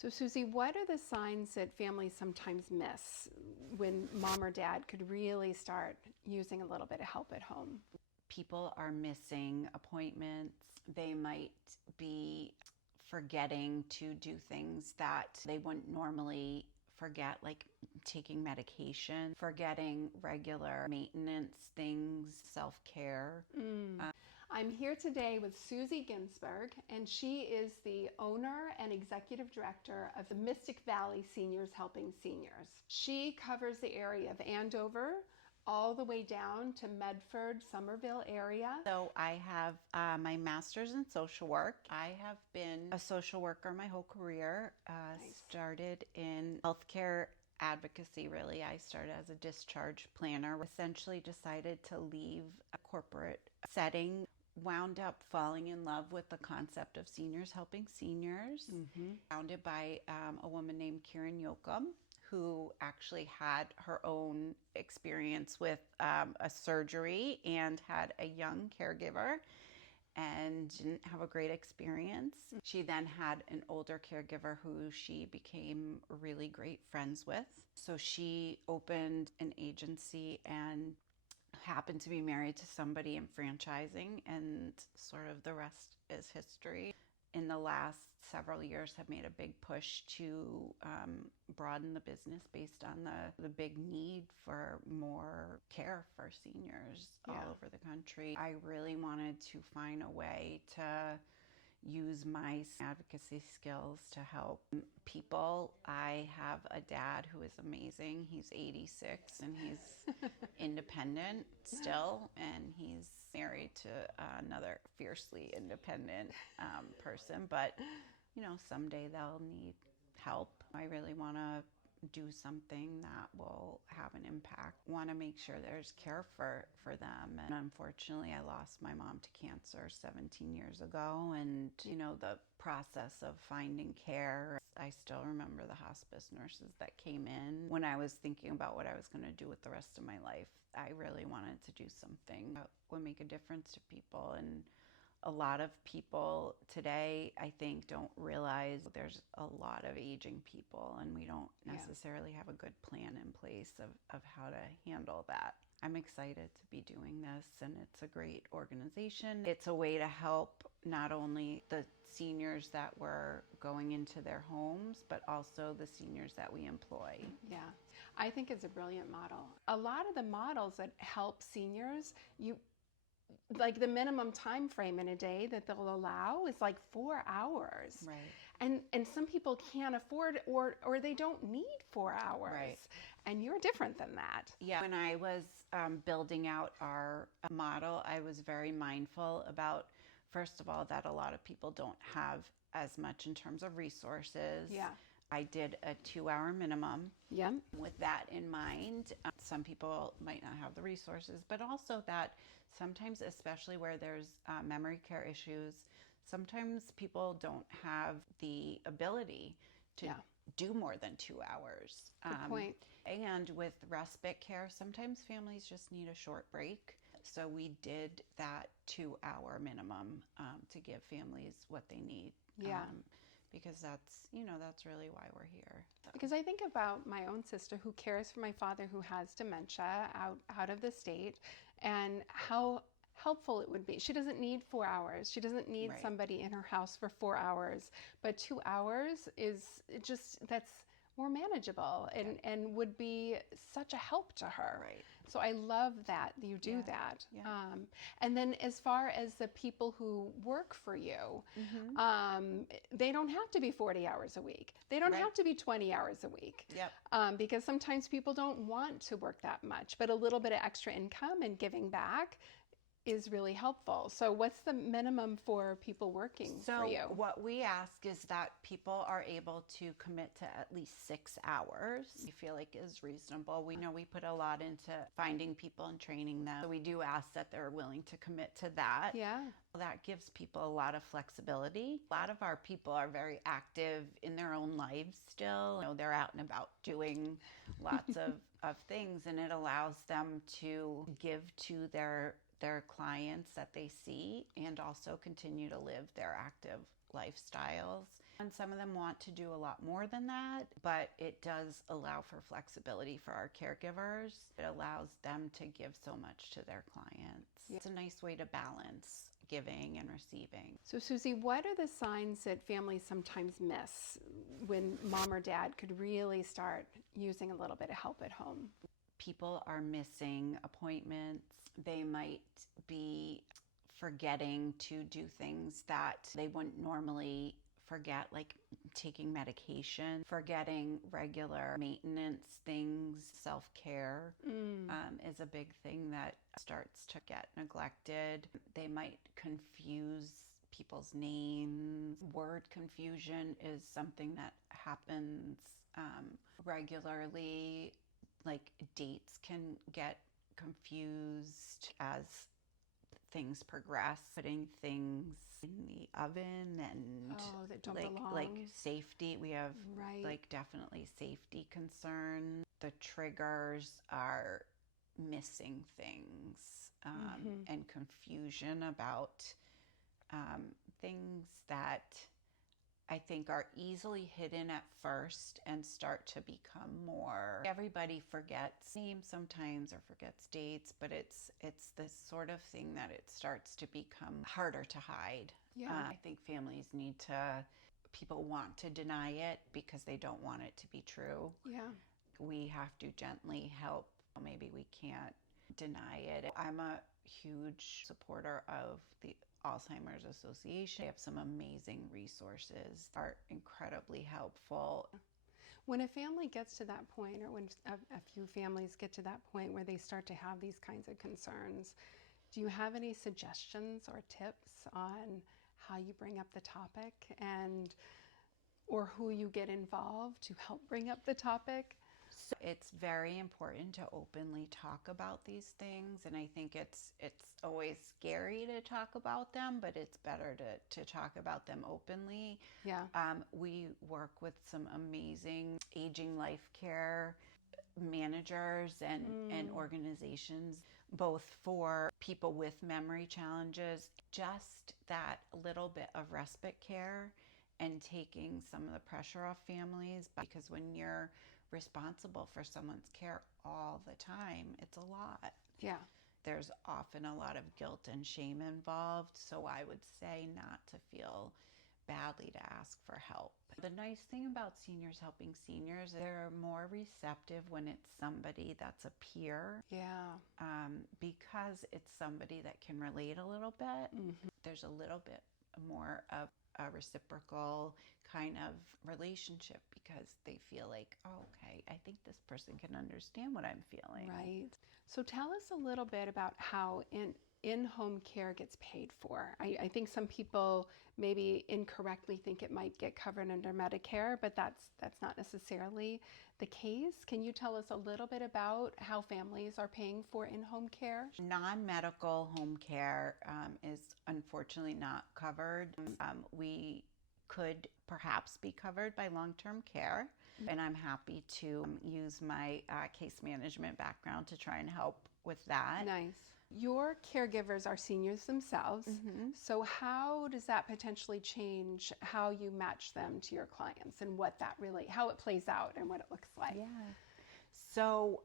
So Susie, what are the signs that families sometimes miss when mom or dad could really start using a little bit of help at home? People are missing appointments. They might be forgetting to do things that they wouldn't normally forget, like taking medication, forgetting regular maintenance things, self-care. I'm here today with Susie Ginsburg, and she is the owner and executive director of the Mystic Valley Seniors Helping Seniors. She covers the area of Andover all the way down to Medford, Somerville area. So I have my master's in social work. I have been a social worker my whole career. Started in healthcare advocacy, really. I started as a discharge planner. Essentially decided to leave a corporate setting. Wound up falling in love with the concept of seniors helping seniors. Founded by a woman named Karen Yoakum, who actually had her own experience with a surgery and had a young caregiver and didn't have a great experience. She then had an older caregiver who she became really great friends with. So she opened an agency and happened to be married to somebody in franchising, and sort of the rest is history. In the last several years have made a big push to broaden the business based on the big need for more care for seniors all over the country. I really wanted to find a way to use my advocacy skills to help people. I have a dad who is amazing. He's 86 and he's independent still, and he's married to another fiercely independent person, but you know, someday they'll need help. I really want to do something that will have an impact. Want to make sure there's care for them. And unfortunately, I lost my mom to cancer 17 years ago. And, you know, the process of finding care, I still remember the hospice nurses that came in. When I was thinking about what I was going to do with the rest of my life, I really wanted to do something that would make a difference to people. And a lot of people today, I think, don't realize there's a lot of aging people, and we don't necessarily have a good plan in place of how to handle that. I'm excited to be doing this, and it's a great organization. It's a way to help not only the seniors that were going into their homes, but also the seniors that we employ. Yeah, I think it's a brilliant model. A lot of the models that help seniors, like the minimum time frame in a day that they'll allow is like 4 hours. Right. And some people can't afford or they don't need 4 hours. Right. And you're different than that. Yeah. When I was building out our model, I was very mindful about, first of all, that a lot of people don't have as much in terms of resources. Yeah. I did a 2-hour minimum. Yeah. With that in mind, some people might not have the resources, but also that sometimes, especially where there's memory care issues, sometimes people don't have the ability to do more than 2 hours. Good point. And with respite care, sometimes families just need a short break. So we did that 2-hour minimum to give families what they need. Yeah. Because that's, you know, that's really why we're here. So. Because I think about my own sister who cares for my father who has dementia out of the state, and how helpful it would be. She doesn't need 4 hours. She doesn't need somebody in her house for 4 hours, but 2 hours is just, that's more manageable and would be such a help to her. Right. So I love that you do that. Yeah. And then as far as the people who work for you, they don't have to be 40 hours a week. They don't have to be 20 hours a week. Yep. Because sometimes people don't want to work that much, but a little bit of extra income and giving back is really helpful. So what's the minimum for people working for you? So what we ask is that people are able to commit to at least 6 hours. We feel like is reasonable. We know we put a lot into finding people and training them. So we do ask that they're willing to commit to that. Yeah. That gives people a lot of flexibility. A lot of our people are very active in their own lives still. You know, they're out and about doing lots of things, and it allows them to give to their clients that they see and also continue to live their active lifestyles. And some of them want to do a lot more than that, but it does allow for flexibility for our caregivers. It allows them to give so much to their clients. It's a nice way to balance giving and receiving. So Susie, what are the signs that families sometimes miss when mom or dad could really start using a little bit of help at home? People are missing appointments. They might be forgetting to do things that they wouldn't normally forget, like taking medication, forgetting regular maintenance things. Self-care is a big thing that starts to get neglected. They might confuse people's names. Word confusion is something that happens regularly. Like dates can get confused as things progress, putting things in the oven and that don't belong. Like safety. We have like definitely safety concerns. The triggers are missing things and confusion about things that I think are easily hidden at first and start to become more. Everybody forgets names sometimes or forgets dates, but it's this sort of thing that it starts to become harder to hide. Yeah. I think families people want to deny it because they don't want it to be true. Yeah. We have to gently help. Maybe we can't deny it. I'm a huge supporter of the Alzheimer's Association. They have some amazing resources, are incredibly helpful. When a family gets to that point, or when a few families get to that point where they start to have these kinds of concerns, do you have any suggestions or tips on how you bring up the topic or who you get involved to help bring up the topic? So it's very important to openly talk about these things, and I think it's always scary to talk about them, but it's better to talk about them openly. Yeah. We work with some amazing aging life care managers and organizations, both for people with memory challenges, just that little bit of respite care and taking some of the pressure off families, because when you're responsible for someone's care all the time, it's a lot. Yeah. There's often a lot of guilt and shame involved, so I would say not to feel badly to ask for help. The nice thing about seniors helping seniors, they're more receptive when it's somebody that's a peer. Yeah. Because it's somebody that can relate a little bit. There's a little bit more of a reciprocal kind of relationship because they feel like, oh, okay, I think this person can understand what I'm feeling. Right. So tell us a little bit about how in-home care gets paid for. I think some people maybe incorrectly think it might get covered under Medicare, but that's not necessarily the case. Can you tell us a little bit about how families are paying for in-home care? Non-medical home care is unfortunately not covered. We could perhaps be covered by long-term care, and I'm happy to use my case management background to try and help with that. Nice. Your caregivers are seniors themselves, so how does that potentially change how you match them to your clients and how it plays out and what it looks like? Yeah. So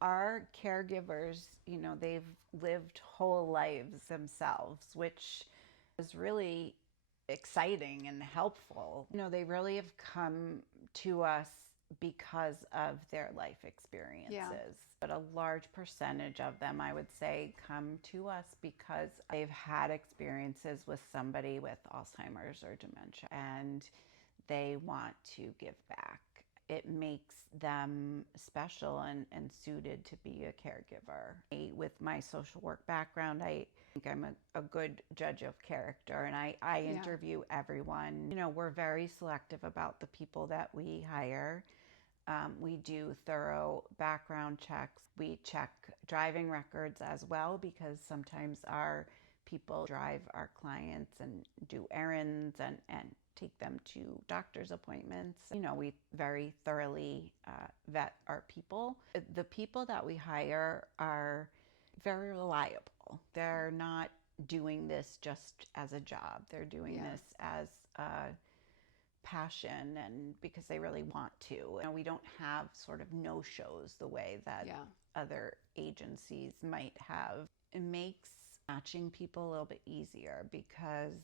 our caregivers, they've lived whole lives themselves, which is really exciting and helpful. They really have come to us because of their life experiences. Yeah. But a large percentage of them, I would say, come to us because they've had experiences with somebody with Alzheimer's or dementia, and they want to give back. It makes them special and suited to be a caregiver. With my social work background, I think I'm a good judge of character, and I interview everyone. We're very selective about the people that we hire. We do thorough background checks. We check driving records as well, because sometimes our people drive our clients and do errands and take them to doctor's appointments. We very thoroughly vet our people. The people that we hire are very reliable. They're not doing this just as a job. They're doing this as passion and because they really want to. We don't have sort of no-shows the way that other agencies might have. It makes matching people a little bit easier because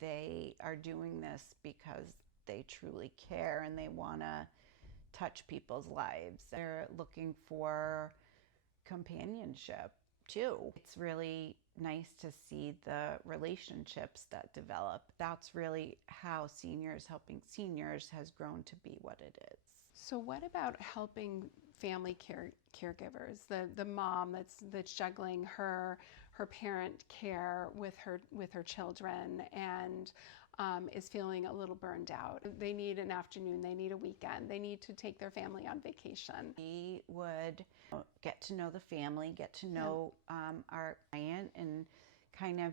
they are doing this because they truly care and they want to touch people's lives. They're looking for companionship too. It's really nice to see the relationships that develop. That's really how seniors helping seniors has grown to be what it is. So what about helping family caregivers? The mom that's juggling her parent care with her children and is feeling a little burned out. They need an afternoon, they need a weekend, they need to take their family on vacation. We would get to know the family, get to know our client and kind of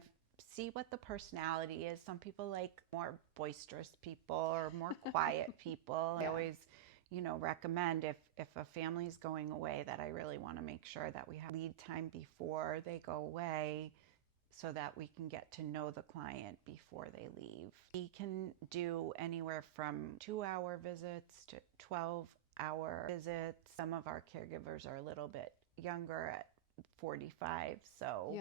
see what the personality is. Some people like more boisterous people or more quiet people. I always recommend if a family is going away that I really want to make sure that we have lead time before they go away so that we can get to know the client before they leave. We can do anywhere from 2-hour visits to 12-hour visits. Some of our caregivers are a little bit younger at 45. So,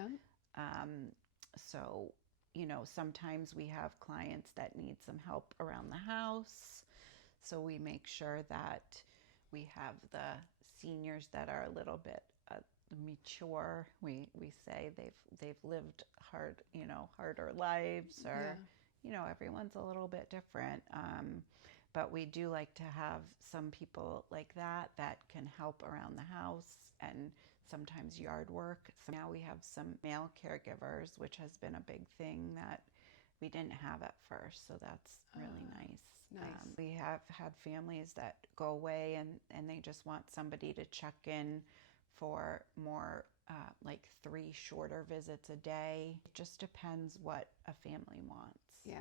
sometimes we have clients that need some help around the house. So we make sure that we have the seniors that are a little bit mature. We say they've lived harder lives, or everyone's a little bit different. But we do like to have some people like that can help around the house and sometimes yard work. So now we have some male caregivers, which has been a big thing that we didn't have at first. So that's really nice. Nice. We have had families that go away and they just want somebody to check in for more like 3 shorter visits a day. It just depends what a family wants. Yeah,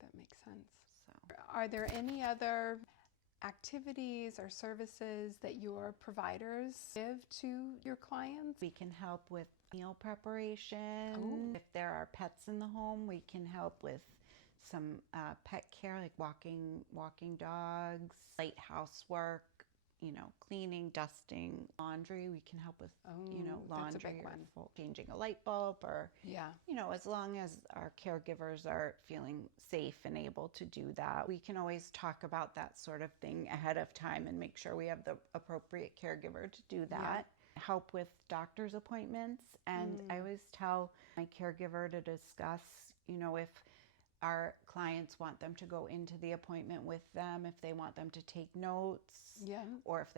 that makes sense. So, are there any other activities or services that your providers give to your clients? We can help with meal preparation. Ooh. If there are pets in the home, we can help with some pet care, like walking dogs, light housework, cleaning, dusting, laundry. We can help with, laundry, that's a big one. Or changing a light bulb, or, as long as our caregivers are feeling safe and able to do that. We can always talk about that sort of thing ahead of time and make sure we have the appropriate caregiver to do that. Yeah. Help with doctor's appointments. And I always tell my caregiver to discuss, if our clients want them to go into the appointment with them, if they want them to take notes, or if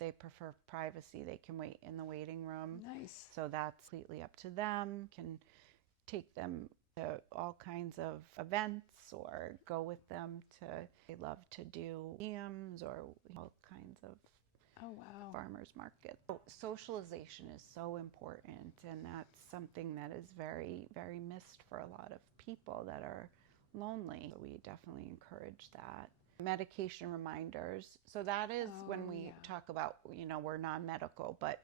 they prefer privacy, they can wait in the waiting room. Nice. So that's completely up to them. Can take them to all kinds of events or go with them to, they love to do museums or all kinds of farmers markets. So socialization is so important, and that's something that is very, very missed for a lot of people that are lonely. So we definitely encourage that. Medication reminders. So that is when we talk about, we're non-medical, but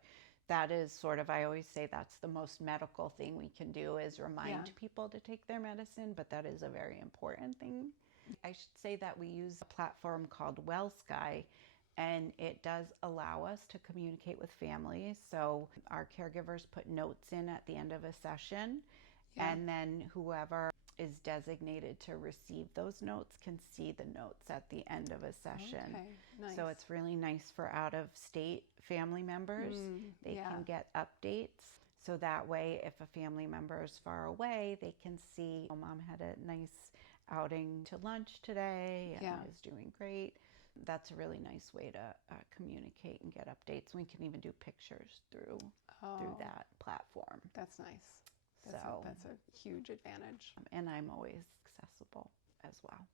that is sort of, I always say that's the most medical thing we can do is remind people to take their medicine, but that is a very important thing. I should say that we use a platform called WellSky, and it does allow us to communicate with families. So our caregivers put notes in at the end of a session, and then whoever is designated to receive those notes can see the notes at the end of a session. Okay, nice. So it's really nice for out-of-state family members. They can get updates. So that way, if a family member is far away, they can see, Mom had a nice outing to lunch today and is doing great. That's a really nice way to communicate and get updates. We can even do pictures through that platform. That's nice. That's a huge advantage. And I'm always accessible as well.